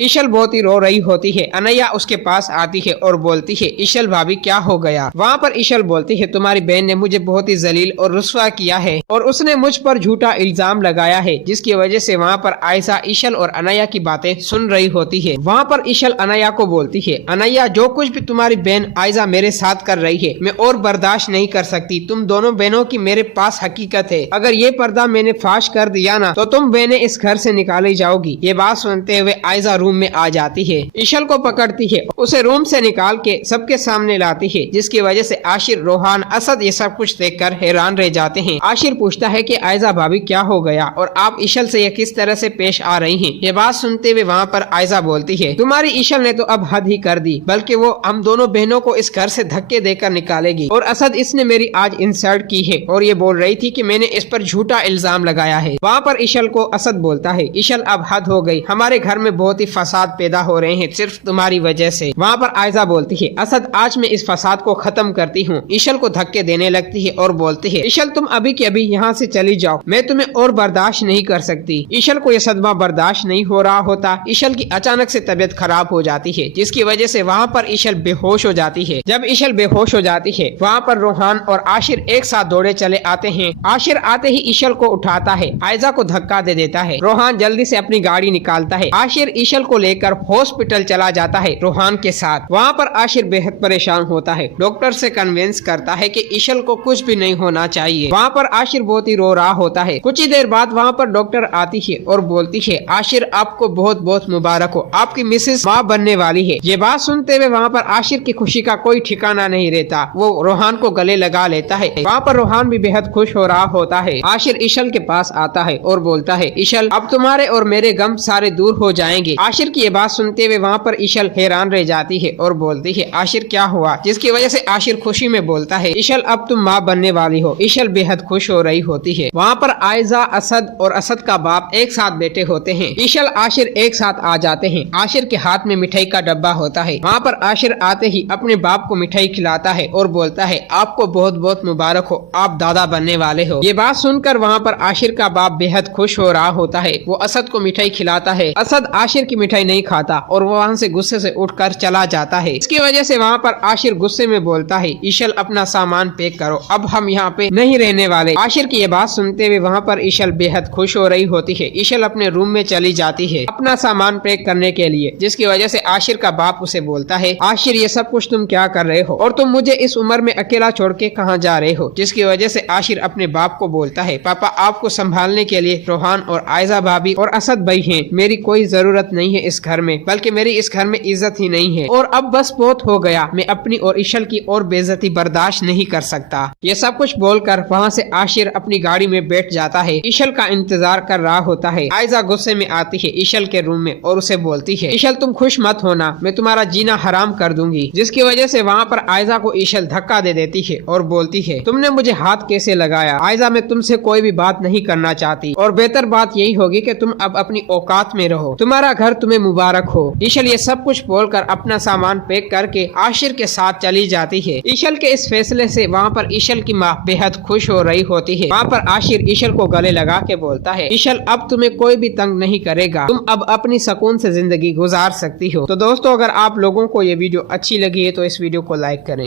ईशल बहुत ही रो रही होती है। अनैया उसके पास आती है और बोलती है, ईशल भाभी क्या हो गया। वहाँ पर ईशल बोलती है, तुम्हारी बहन ने मुझे बहुत ही जलील और रुस्वा किया है और उसने मुझ पर झूठा इल्जाम लगाया है, जिसकी वजह से वहाँ पर आयशा ईशल और अनैया की बातें सुन रही होती है। वहाँ पर ईशल अनैया को बोलती है, अनैया जो कुछ भी तुम्हारी बहन आयशा मेरे साथ कर रही है मैं और बर्दाश्त नहीं कर सकती। तुम दोनों बहनों की मेरे पास हकीकत है, अगर ये पर्दा मैंने फाश कर दिया ना तो तुम बहनें इस घर से निकाली जाओगी। ये बात सुनते हुए आयशा रूम में आ जाती है, ईशल को पकड़ती है, उसे रूम से निकाल के सबके सामने लाती है, जिसकी वजह से आशिर, रोहान, असद ये सब कुछ देखकर हैरान रह जाते हैं। आशिर पूछता है कि आयशा भाभी क्या हो गया और आप ईशल से ये किस तरह से पेश आ रही हैं। ये बात सुनते हुए वहाँ पर आयशा बोलती है, तुम्हारी ईशल ने तो अब हद ही कर दी, बल्कि वो हम दोनों बहनों को इस घर से धक्के देकर निकालेगी। और असद, इसने मेरी आज इंसल्ट की है और ये बोल रही थी कि मैंने इस पर झूठा इल्जाम लगाया है। वहाँ पर ईशल को असद बोलता है, ईशल अब हद हो गई, हमारे घर में बहुत ही फसाद पैदा हो रहे हैं सिर्फ तुम्हारी वजह से। वहाँ पर आयशा बोलती है, असद आज मैं इस फसाद को खत्म करती हूँ। ईशल को धक्के देने लगती है और बोलती है, ईशल तुम अभी के अभी यहाँ से चली जाओ, मैं तुम्हें और बर्दाश्त नहीं कर सकती। ईशल को यह सदमा बर्दाश्त नहीं हो रहा होता। ईशल की अचानक से तबीयत खराब हो जाती है, जिसकी वजह से वहाँ पर ईशल बेहोश हो जाती है। जब ईशल बेहोश हो जाती है, वहाँ पर रोहान और आशिर एक साथ दौड़े चले आते हैं। आशिर आते ही ईशल को उठाता है, आयशा को धक्का दे देता है। रोहान जल्दी से अपनी गाड़ी निकालता है। आशिर ईशल को लेकर हॉस्पिटल चला जाता है रोहान के साथ। वहाँ पर आशिर बेहद परेशान होता है, डॉक्टर से कन्विंस करता है कि ईशल को कुछ भी नहीं होना चाहिए। वहाँ पर आशिर बहुत ही रो रहा होता है। कुछ ही देर बाद वहाँ पर डॉक्टर आती है और बोलती है, आशिर आपको बहुत बहुत मुबारक हो, आपकी मिसेस माँ बनने वाली है। ये बात सुनते हुए वहाँ पर आशिर की खुशी का कोई ठिकाना नहीं रहता। वो रोहान को गले लगा लेता है। वहाँ पर रोहान भी बेहद खुश हो रहा होता है। आशिर ईशल के पास आता है और बोलता है, ईशल अब तुम्हारे और मेरे गम सारे दूर हो जाएंगे। आशिर की ये बात सुनते हुए वहाँ पर ईशल हैरान रह जाती है और बोलती है, आशिर क्या हुआ, जिसकी वजह से आशिर खुशी में बोलता है, ईशल अब तुम माँ बनने वाली हो। ईशल बेहद खुश हो रही होती है। वहाँ पर आयशा, असद और असद का बाप एक साथ बैठे होते हैं। ईशल, आशिर एक साथ आ जाते हैं। आशिर के हाथ में मिठाई का डब्बा होता है। वहाँ पर आशिर आते ही अपने बाप को मिठाई खिलाता है और बोलता है, आपको बहुत बहुत मुबारक हो, आप दादा बनने वाले हो। ये बात सुनकर वहाँ पर आशिर का बाप बेहद खुश हो रहा होता है। वो असद को मिठाई खिलाता है। असद आशिर की मिठाई नहीं खाता और वो वहाँ से गुस्से से उठकर चला जाता है। इसकी वजह से वहाँ पर आशिर गुस्से में बोलता है, ईशल अपना सामान पैक करो, अब हम यहाँ पे नहीं रहने वाले। आशिर की ये बात सुनते हुए वहाँ पर ईशल बेहद खुश हो रही होती है। ईशल अपने रूम में चली जाती है अपना सामान पैक करने के लिए, जिसकी वजह से आशिर का बाप उसे बोलता है, आशिर ये सब कुछ तुम क्या कर रहे हो और तुम मुझे इस उम्र में अकेला छोड़ के कहाँ जा रहे हो। जिसकी वजह से आशिर अपने बाप को बोलता है, पापा आपको संभालने के लिए रोहान और आयशा भाभी और असद भाई हैं, मेरी कोई जरूरत नहीं है इस घर में, बल्कि मेरी इस घर में इज्जत ही नहीं है और अब बस बहुत हो गया, मैं अपनी और ईशल की और बेइज्जती बर्दाश्त नहीं कर सकता। ये सब कुछ बोलकर वहाँ से आशिर अपनी गाड़ी में बैठ जाता है। ईशल का इंतजार कर रहा होता है। आयशा गुस्से में आती है ईशल के रूम में और उसे बोलती है, ईशल तुम खुश मत होना, मैं तुम्हारा जीना हराम कर दूंगी। जिसकी वजह से वहाँ पर आयशा को ईशल धक्का दे देती है और बोलती है, तुमने मुझे हाथ कैसे लगाया। आयशा, मैं तुमसे कोई भी बात नहीं करना चाहती और बेहतर बात यही होगी कि तुम अब अपनी औकात में रहो, तुम्हारा घर तुम्हें मुबारक हो। ईशल ये सब कुछ बोलकर अपना सामान पैक करके आशिर के साथ चली जाती है। ईशल के इस फैसले से वहाँ पर ईशल की माँ बेहद खुश हो रही होती है। वहाँ पर आशिर ईशल को गले लगा के बोलता है, ईशल अब तुम्हें कोई भी तंग नहीं करेगा, तुम अब अपनी सुकून से जिंदगी गुजार सकती हो। तो दोस्तों, अगर आप लोगों को ये वीडियो अच्छी लगी है तो इस वीडियो को लाइक करें।